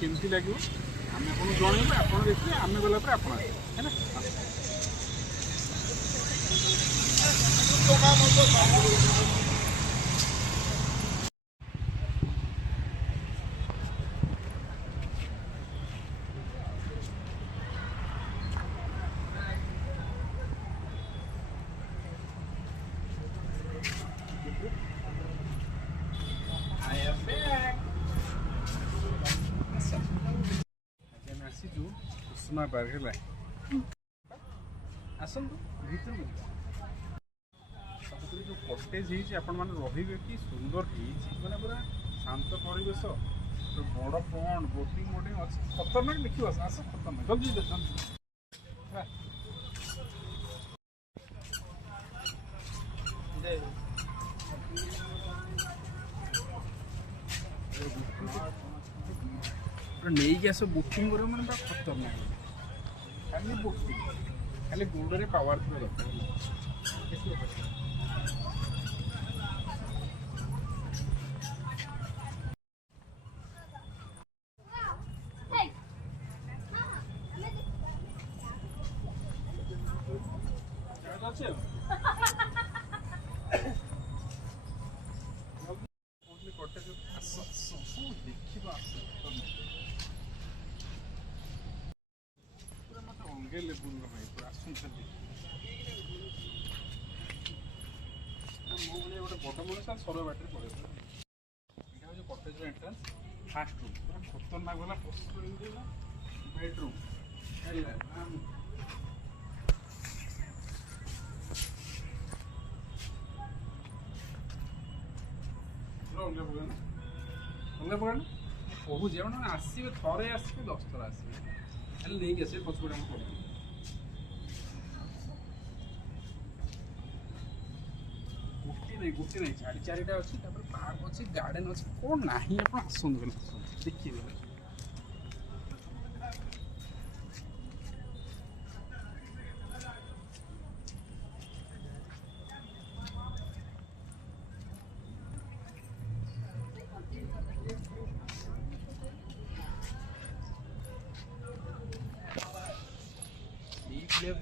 केमती लगे आम आपको जनइबू आप देखिए आम गलापर आप है ना। कुसुमा पार्क है आसतु भर सब जो कटेज होपे कि सुंदर मैंने पूरा शांत परिवेश तो बड़ पॉन्ड बोटिंग बोटिंग अच्छे खतरनाक देखिए आस खतरनाक जल्दी देखते नहीं कि आस बोटिंग कर मैंने खतरनाक खाली बोटिंग खाली गोड़े पावर थोड़ा दरकार गोटे मनीष सर बाटे पड़े यहाँ कटेज एंट्रांस फास्ट रूम पूरा खतरनाक वाला बेडरूम अलग प्रकार अलग प्रकार कहूँ आप आसवे थे आसवे 10 थर आसवे नहीं आसवे पचपटे पड़े गोटे नहीं साढ़े 4टा अच्छी पार्क अच्छी गार्डन अच्छी कौन ना आप आसतु देखिए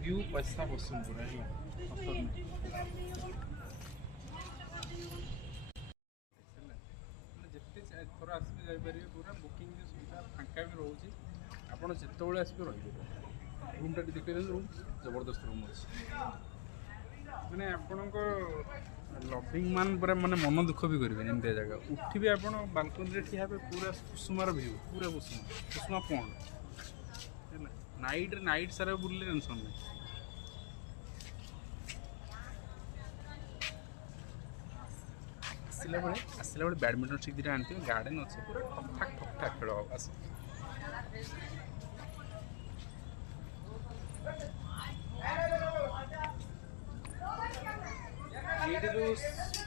व्यू पैसा पसंद पूरा थर आसपे जापर पूरा बुकिंग सुविधा फांका भी रोचे आप जिते आसपे रूमटा देखिए रूम जबरदस्त रूम अच्छे मैंने आपण लविंग मान पूरा माने मन दुख भी करेंगे एमती जगह उठे आप बालकनी ठिया पूरा कुसुमार व्यू पूरा कुसुमा पॉन्ड नाइट सारा बुले टेंशन नहीं आसला बेले बैडमिंटन स्टिक दुटा आनी गार्डन अच्छे पूरा ठक खेल आस ये जो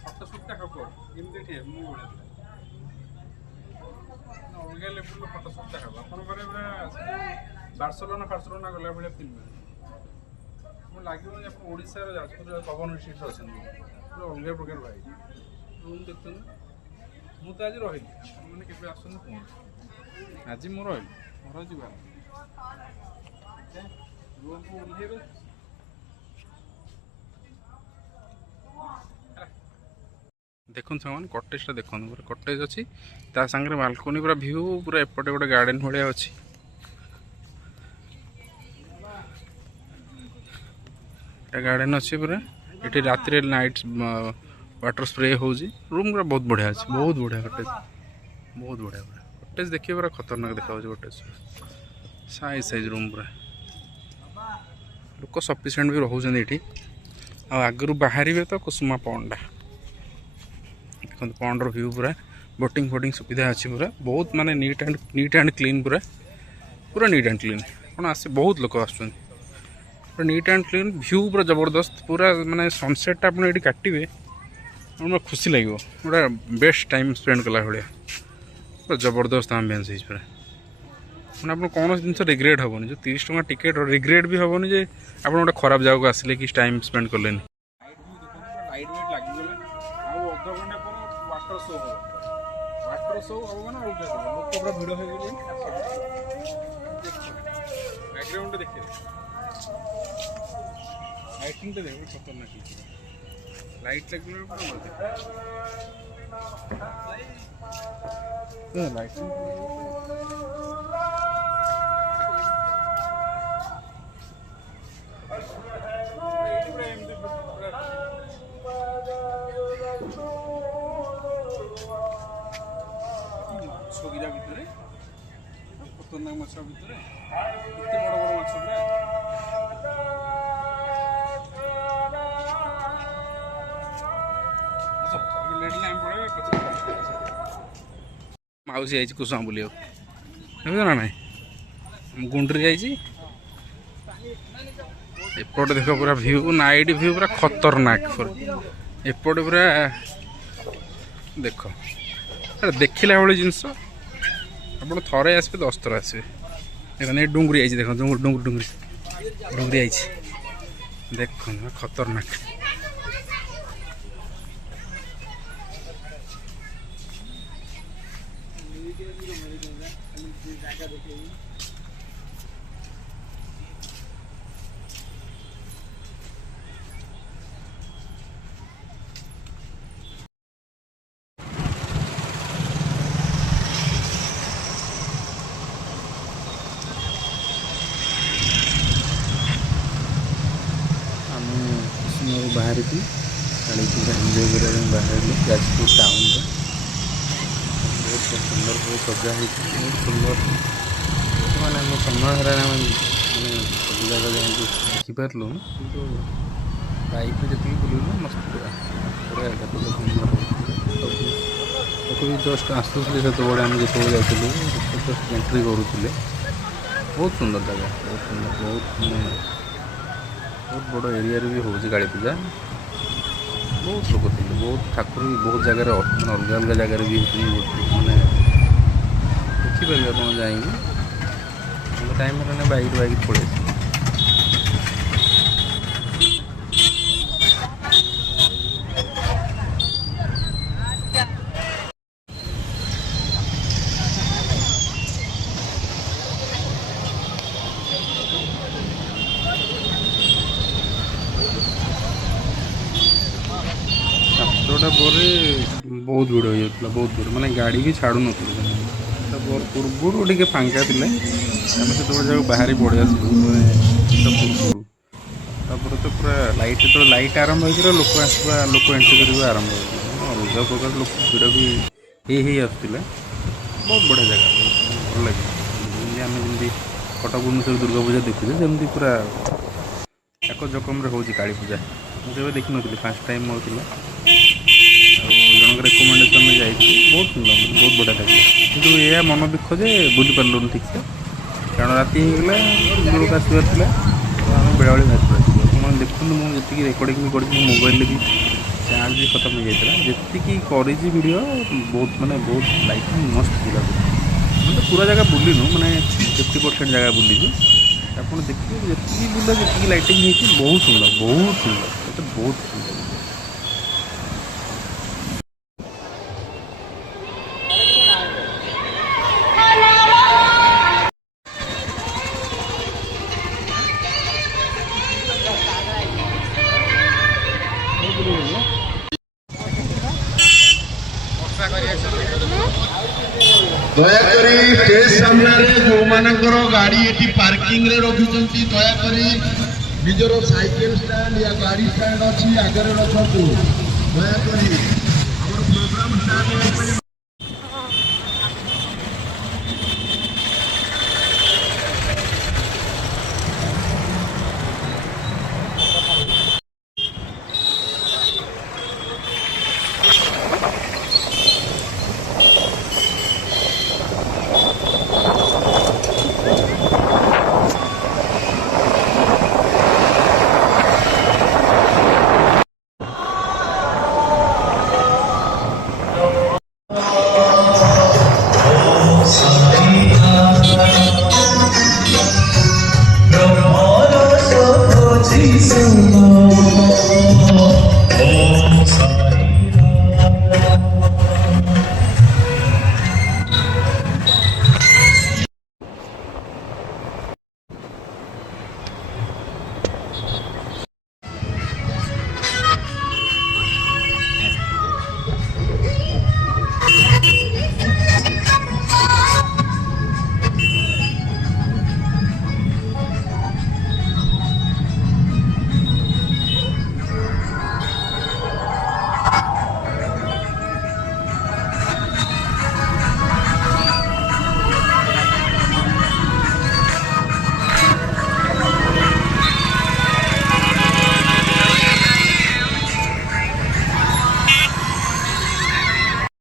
फटो सुटा हम एमती मुझे अलग लेवल फटो सुटा हम आप बार्सिलोना फार्सिलोना गला भाई फिल्म लगे ओडार जाजपुर पवन स्ट्रीट अच्छा अलग प्रकार भाई रूम देखते ना मुझे आज रही मैंने के आसन कौन आज मोर रही मोर जी रूम को ओल्हे देखो सामान कटेज देखो पूरा कटेज अच्छी ता सांगे बालकनी पूरा व्यू पूरा एपटे गोटे गार्डन भाया अच्छी गार्डन अच्छी पूरा ये रात नाइट वाटर स्प्रे हो रूम पूरा बहुत बढ़िया अच्छे बहुत बढ़िया कटेज बहुत बढ़िया पूरा कटेज देखिए पूरा खतरनाक देखा कटेज साइज साइज रूम पूरा लोक सफिसीयंट भी रोचे ये आगु बाहर तो कुसुमा पॉन्डा देखो पॉन्डर व्यू पूरा बोटिंग फोटिंग सुविधा अच्छी पूरा बहुत माने नीट एंड क्लीन पूरा पूरा नीट एंड क्लीन आप आसे बहुत लोग आस नीट एंड क्लीन व्यू पूरा जबरदस्त पूरा माने सनसेट आप ये काटे खुशी लगे गोटा बेस्ट टाइम स्पेंड कला भाया पूरा जबरदस्त आम्बियंस है पूरा मैंने आप कौन जिन रिग्रेट हेनी जो 30 टଙ୍କା टिकेट रिग्रेट भी हेनी जे आप गोटे खराब जगह आसिले कि टाइम स्पेंड कले लाइट वेट लगे अध घंटा वाटर शो वाटर शो हम ना लोक पूरा भिड़ हो गए बैकग्राउंड देखिए लाइटिंग तो देखो खतरनाक लाइट लगने पूरा मजा लाइटिंग ছবিরা ভিতরে খতরনাক মাছ ভিতরে এত বড় বড় মাছ পুরা আচ্ছা লেট লাইন পড়ে মাউসি আইছি কুসুম বুলিও বুঝছ না নাই গুন্ডরি যাইছি এপଟେ দেখ পুরা ভিউ নাইট ভিউ পুরা খতরনাক এপଟେ পুরা দেখ देखला भाई जिनस आप थे आसपे 10 थर आसवे देखो डुंगरी आई देख डुंगरी डुंगरी डुंगरी आई देख खतरनाक बाहर की काली पूजा एंजॉय करने बाहर जाजपुर टाउन बहुत सुंदर बहुत सजा है बहुत सुंदर मैंने आम समय मैंने सब जगह देखिपारू कि बाइक जी बुलू मस्त पूरा पूरा लोक भी जस्ट आसूले से आम जो जाते जस्ट एंट्री करूँ बहुत सुंदर जगह बहुत सुंदर बहुत बहुत बड़ एरिया भी हो काली पूजा बहुत लोग थे बहुत ठाकुर भी बहुत जगह अलग अलग जगह भी मानने देखिपारे आप जाएंगे टाइम है बाइक बाइक पड़े बहुत भिड़ हो जाता बहुत भिड़ माने गाड़ी भी छाड़ू न पूर्व टे फांका थे से जगह बाहरी पड़े आसपर तो पूरा लाइट तो लाइट आरंभ हो लोक आसवा लोक एंट्री करवा आरंभ हो अलग प्रकार लोक भिड़ भी ही आसुला बहुत बढ़िया जगह भल लगे आम जमी कटक भुवनेश्वर दुर्गा पूजा देखुचे जमी पूरा एक जकम हो काली पूजा मुझे देखी नी फास्ट टाइम होता जनक रेकमेंडेसन में जाइए बहुत सुंदर बहुत बढ़िया लगे कि यह मन दुख जे बुली पार्लुन ठीक से कारण राति होगा दूरक आसबार था आम बेला बेली बाहर पड़ा मैंने देखते मुझे रेकर्डिंग भी कर मोबाइल भी चार्ज भी खत्म हो जाता जी कर वीडियो बहुत माने बहुत लाइटिंग मस्त पूरा मतलब पूरा जगह बुलिनु मैंने 50% जगह बुली आप देखिए जी बुला जी लाइटिंग होती बहुत सुंदर बहुत सुंदर बहुत सुंदर दयाकोरी स्टेज सामने जो मानकर गाड़ी ये पार्किंग रे रखी दयाकोरी निजर साइकेल स्टैंड या गाड़ी स्टैंड अच्छी आगे रखु दयाकोरी प्रोग्राम स्टार्ट